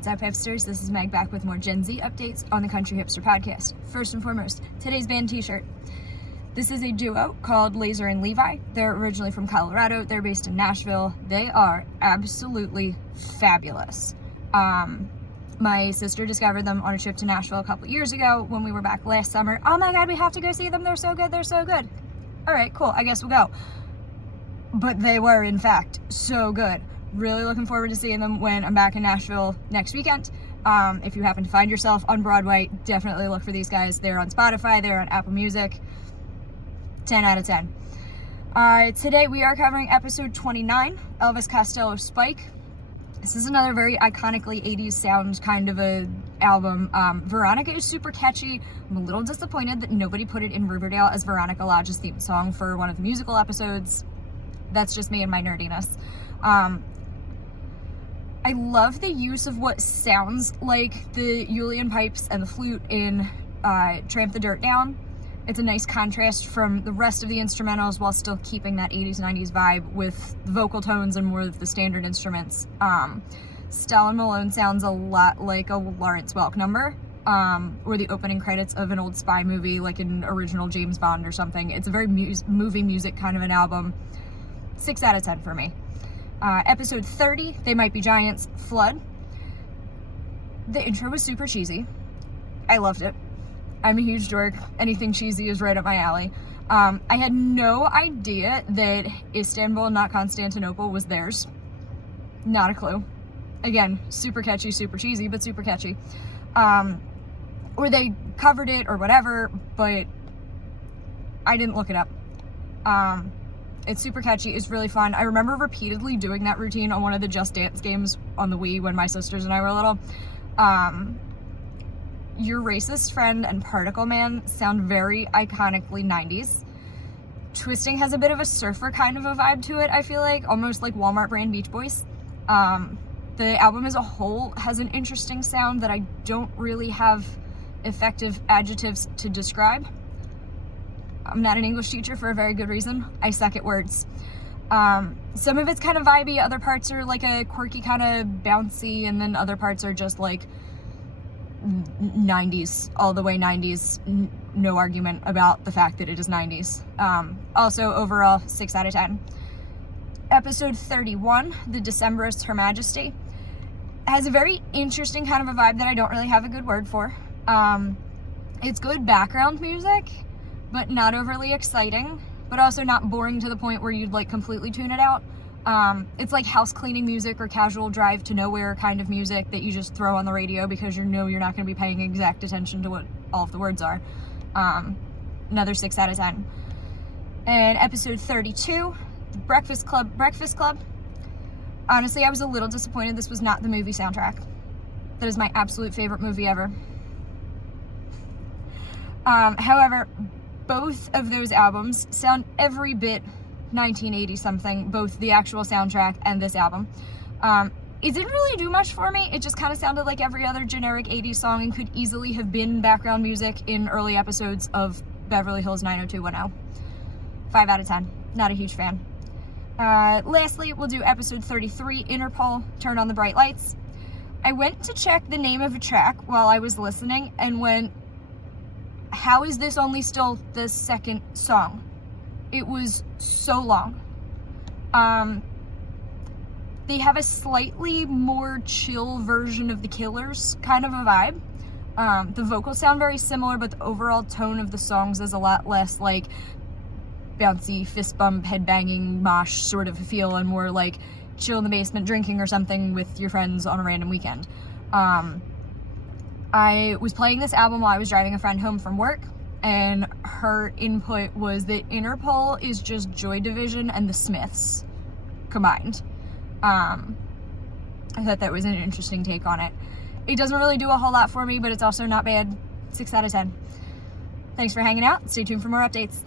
What's up, hipsters? This is Meg back with more Gen Z updates on the Country Hipster podcast. First and foremost, today's band t-shirt. This is a duo called Laser and Levi. They're originally from Colorado. They're based in Nashville. They are absolutely fabulous. My sister discovered them on a trip to Nashville a couple years ago when we were back last summer. Oh my God, we have to go see them. They're so good. They're so good. All right, cool. I guess we'll go. But they were, in fact, so good. Really looking forward to seeing them when I'm back in Nashville next weekend. If you happen to find yourself on Broadway, definitely look for these guys. They're on Spotify, they're on Apple Music. 10 out of 10. Today we are covering episode 29, Elvis Costello Spike. This is another very iconically 80s sound kind of a album. Veronica is super catchy. I'm a little disappointed that nobody put it in Riverdale as Veronica Lodge's theme song for one of the musical episodes. That's just me and my nerdiness. I love the use of what sounds like the Julian pipes and the flute in Tramp the Dirt Down. It's a nice contrast from the rest of the instrumentals while still keeping that 80s, 90s vibe with vocal tones and more of the standard instruments. Stella Malone sounds a lot like a Lawrence Welk number, or the opening credits of an old spy movie, like an original James Bond or something. It's a very movie music kind of an album. 6 out of 10 for me. Episode 30, They Might Be Giants, Flood. The intro was super cheesy. I loved it. I'm a huge dork. Anything cheesy is right up my alley. I had no idea that Istanbul, not Constantinople, was theirs. Not a clue. Again, super catchy, super cheesy, but super catchy. Or they covered it or whatever, but I didn't look it up. It's super catchy. It's really fun. I remember repeatedly doing that routine on one of the Just Dance games on the Wii when my sisters and I were little. Your Racist Friend and Particle Man sound very iconically 90s. Twisting has a bit of a surfer kind of a vibe to it, I feel like, almost like Walmart brand Beach Boys. The album as a whole has an interesting sound that I don't really have effective adjectives to describe. I'm not an English teacher for a very good reason. I suck at words. Some of it's kind of vibey, other parts are like a quirky kind of bouncy, and then other parts are just like 90s, all the way 90s. No argument about the fact that it is 90s. Also, overall, 6 out of 10. Episode 31, The Decemberist Her Majesty, has a very interesting kind of a vibe that I don't really have a good word for. It's good background music, but not overly exciting, but also not boring to the point where you'd like completely tune it out. It's like house cleaning music or casual drive to nowhere kind of music that you just throw on the radio because you know you're not going to be paying exact attention to what all of the words are. Another 6 out of 10. And episode 32, The Breakfast Club. Honestly, I was a little disappointed this was not the movie soundtrack. That is my absolute favorite movie ever. However, both of those albums sound every bit 1980 something, both the actual soundtrack and this album. It didn't really do much for me. It just kind of sounded like every other generic 80s song and could easily have been background music in early episodes of Beverly Hills 90210. 5 out of 10. Not a huge fan. Lastly, we'll do episode 33, Interpol, Turn on the Bright Lights. I went to check the name of a track while I was listening and went, how is this only still the second song? It was so long. They have a slightly more chill version of The Killers kind of a vibe. The vocals sound very similar, but the overall tone of the songs is a lot less like bouncy, fist bump, headbanging, mosh sort of a feel, and more like chill in the basement drinking or something with your friends on a random weekend. I was playing this album while I was driving a friend home from work, and her input was that Interpol is just Joy Division and the Smiths combined. I thought that was an interesting take on it. It doesn't really do a whole lot for me, but it's also not bad. 6 out of 10. Thanks for hanging out. Stay tuned for more updates.